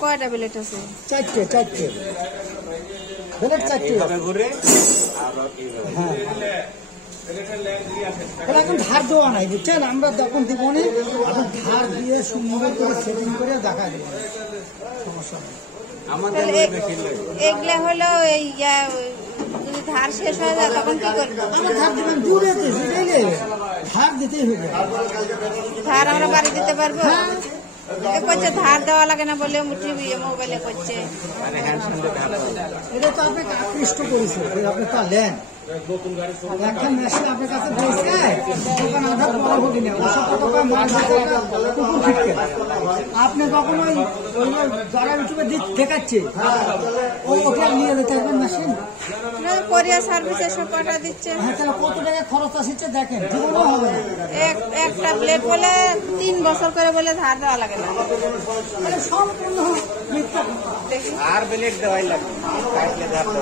কয়টা প্লেট আছে? চারটে চারটে প্লেট, চারটে। হ্যাঁ, এখন ধার দেওয়া নাই বুঝছেন, আমরা যখন দিব না এখন ধার দিয়ে সুন্দর করে সেটিং করে দেখা দেবো, সমস্যা নেই। এগুলা হলো এই যদি ধার শেষ হয়ে যায় তখন কি করবো? আমরা ধার দিবেন দূরে, ধার দিতেই হবে। ধার আমরা বাড়ি দিতে পারবো? করছে ধার দেওয়া লাগে না বলে মোবাইলে করছে। এটা তো আপনাকে আকৃষ্ট করেছে, আপনি তা নেন একটা মেশিন আপনার কাছে দিয়েছে, দোকান আধার বড় হোক না ওসব টাকা মাল কুকুর ফিটকে আপনি কখনো যারা ইউটিউবে দেখাচ্ছে ওটা নিয়ে যেতে পারবেন মেশিন। কোরিয়ার সার্ভিস এসব পাঠা দিচ্ছে। হ্যাঁ, তাহলে কত টাকা খরচ আসছে দেখেন, জীবনও হবে না। একটা প্লেট বলে 3 বছর করে বলে ধার দেওয়া লাগে না, সম্পূর্ণ আর প্লেট দেওয়াই লাগবে। আপনি